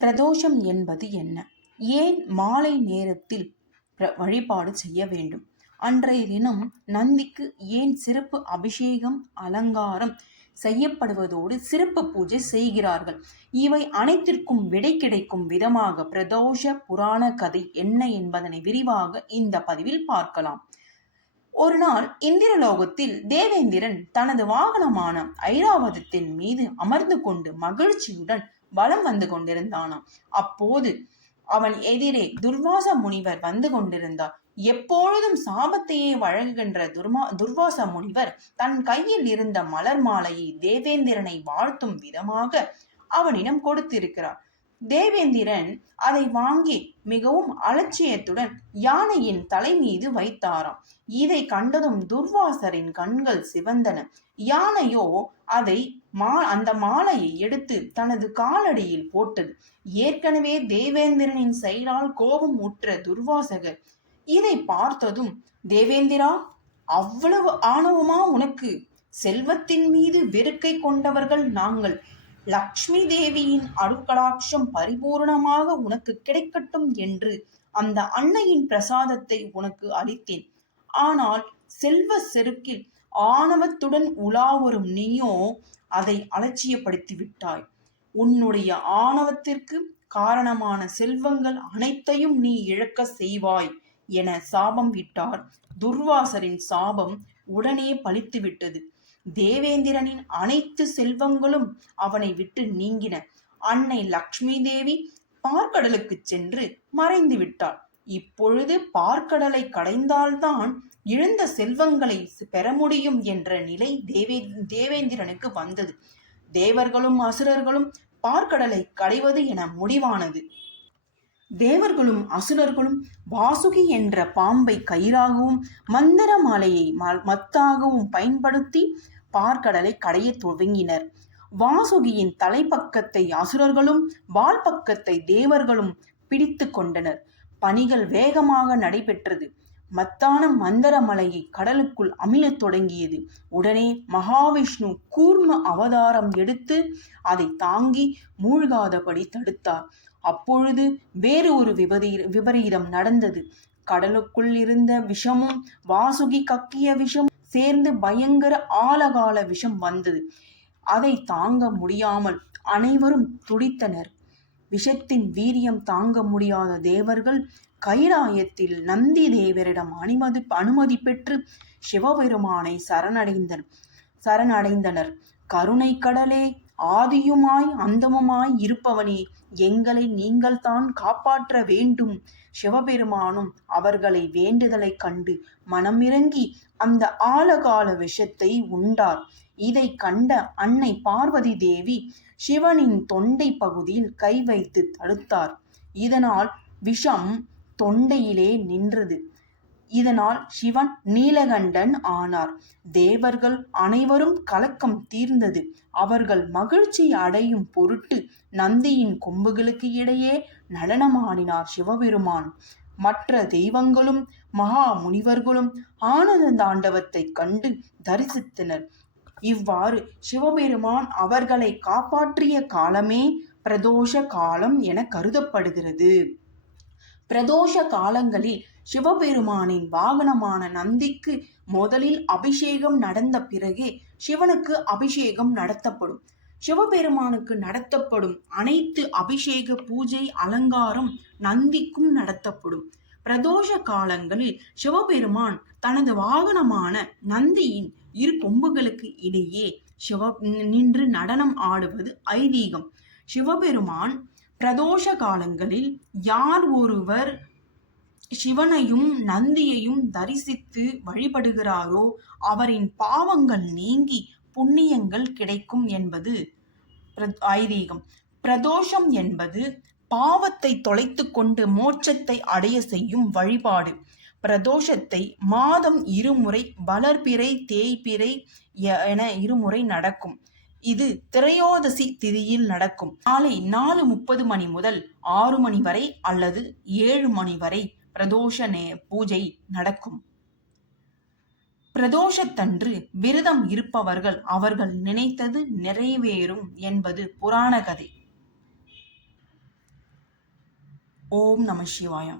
பிரதோஷம் என்பது என்ன? ஏன் மாலை நேரத்தில் வழிபாடு செய்ய வேண்டும்? அன்றைய தினம் நந்திக்கு ஏன் சிறப்பு அபிஷேகம், அலங்காரம் செய்யப்படுவதோடு சிறப்பு பூஜை செய்கிறார்கள்? இவை அனைத்திற்கும் விடை கிடைக்கும் விதமாக பிரதோஷ புராண கதை என்ன என்பதனை விரிவாக இந்த பதிவில் பார்க்கலாம். ஒரு நாள் இந்திரலோகத்தில் தேவேந்திரன் தனது வாகனமான ஐராவதத்தின் மீது அமர்ந்து கொண்டு மகிழ்ச்சியுடன் வலம் வந்து கொண்டிருந்தானாம். அப்போது அவன் எதிரே துர்வாச முனிவர் வந்து கொண்டிருந்தார். எப்பொழுதும் சாபத்தையே வழங்குகின்ற துர்வாச முனிவர் தன் கையில் இருந்த மலர் மாலையை தேவேந்திரனை வாழ்த்தும் விதமாக அவனிடம் கொடுத்திருக்கிறார். தேவேந்திரன் அதை வாங்கி மிகவும் அலட்சியத்துடன் யானையின் தலை மீது வைத்தாராம். இதை கண்டதும் துர்வாசரின் கண்கள் சிவந்தன. யானையோ அந்த மாலையை எடுத்து தனது காலடியில் போட்டது. ஏற்கனவே தேவேந்திரனின் செயலால் கோபம் உற்ற துர்வாசகர் இதை பார்த்ததும், தேவேந்திரா, அவ்வளவு ஆணவமா உனக்கு? செல்வத்தின் மீது வெறுக்கை கொண்டவர்கள் நாங்கள். லக்ஷ்மி தேவியின் அருட்கடாட்சம் பரிபூர்ணமாக உனக்கு கிடைக்கட்டும் என்று அந்த அன்னையின் பிரசாதத்தை உனக்கு அளித்தேன். ஆனால் செல்வ செருக்கில் ஆணவத்துடன் உலாவரும் நீயோ அதை அலட்சியப்படுத்தி விட்டாய். உன்னுடைய ஆணவத்திற்கு காரணமான செல்வங்கள் அனைத்தையும் நீ இழக்க செய்வாய் என சாபம் விட்டார். துர்வாசரின் சாபம் உடனே பலித்துவிட்டது. தேவேந்திரனின் அனைத்து செல்வங்களும் அவனை விட்டு நீங்கின. அன்னை லக்ஷ்மி தேவி பார்க்கடலுக்கு சென்று மறைந்து விட்டாள். இப்பொழுது பார்க்கடலை கடைந்தால்தான் இழந்த செல்வங்களை பெற முடியும் என்ற நிலை தேவேந்திரனுக்கு வந்தது. தேவர்களும் அசுரர்களும் பார்க்கடலை கடைவது என முடிவானது. தேவர்களும் அசுரர்களும் வாசுகி என்ற பாம்பை கயிறாகவும் மந்திர மாலையை மத்தாகவும் பயன்படுத்தி பார்க்கடலை கடைய துவங்கினர். வாசுகியின் தலைப்பக்கத்தை அசுரர்களும் வால் பக்கத்தை தேவர்களும் பிடித்து கொண்டனர். பணிகள் வேகமாக நடைபெற்றது. மத்தான மந்திர மலையை கடலுக்குள் அமிழத் தொடங்கியது. உடனே மகாவிஷ்ணு கூர்ம அவதாரம் எடுத்து அதை தாங்கி மூழ்காதபடி தடுத்தார். அப்பொழுது வேறு ஒரு விபரீதம் நடந்தது. கடலுக்குள் இருந்த விஷமும் வாசுகி கக்கிய விஷம் சேர்ந்து பயங்கர ஆலகால விஷம் வந்தது. அதை தாங்க முடியாமல் அனைவரும் துடித்தனர். விஷத்தின் வீரியம் தாங்க முடியாத தேவர்கள் கைலாயத்தில் நந்தி தேவரிடம் அனுமதி பெற்று சிவபெருமானை சரணடைந்தனர். கருணை கடலே, ஆதியுமாய் அந்தமுமாய் இருப்பவனே, எங்களை நீங்கள் தான் காப்பாற்ற வேண்டும். சிவபெருமானும் அவர்களை வேண்டுதலை கண்டு மனமிறங்கி அந்த ஆலகால விஷத்தை உண்டார். இதை கண்ட அன்னை பார்வதி தேவி சிவனின் தொண்டை பகுதியில் கை வைத்து தடுத்தார். இதனால் விஷம் தொண்டையிலே நின்றது. இதனால் சிவன் நீலகண்டன் ஆனார். தேவர்கள் அனைவரும் கலக்கம் தீர்ந்தது. அவர்கள் மகிழ்ச்சி அடையும் பொருட்டு நந்தியின் கொம்புகளுக்கு இடையே நடனமாடினார் சிவபெருமான். மற்ற தெய்வங்களும் மகா முனிவர்களும் ஆனந்த தாண்டவத்தை கண்டு தரிசித்தனர். இவ்வாறு சிவபெருமான் அவர்களை காப்பாற்றிய காலமே பிரதோஷ காலம் என கருதப்படுகிறது. பிரதோஷ காலங்களில் சிவபெருமானின் வாகனமான நந்திக்கு முதலில் அபிஷேகம் நடந்த பிறகே சிவனுக்கு அபிஷேகம் நடத்தப்படும். சிவபெருமானுக்கு நடத்தப்படும் அனைத்து அபிஷேக பூஜை அலங்காரம் நந்திக்கும் நடத்தப்படும். பிரதோஷ காலங்களில் சிவபெருமான் தனது வாகனமான நந்தியின் இரு கொம்புகளுக்கு இடையே நின்று நடனம் ஆடுவது ஐதீகம். சிவபெருமான் பிரதோஷ காலங்களில் யார் ஒருவர் சிவனையும் நந்தியையும் தரிசித்து வழிபடுகிறாரோ அவரின் பாவங்கள் நீங்கி புண்ணியங்கள் கிடைக்கும் என்பது ஐதீகம். பிரதோஷம் என்பது பாவத்தை தொலைத்து கொண்டு மோட்சத்தை அடைய செய்யும் வழிபாடு. பிரதோஷத்தை மாதம் இருமுறை, வளர்பிறை தேய்பிறை என இருமுறை நடக்கும். இது திரையோதசி திதியில் நடக்கும். காலை 4:30 மணி முதல் 6 மணி வரை அல்லது 7 மணி வரை பிரதோஷ பூஜை நடக்கும். பிரதோஷத்தன்று விரதம் இருப்பவர்கள் அவர்கள் நினைத்தது நிறைவேறும் என்பது புராண கதை. ஓம் நம சிவாயா.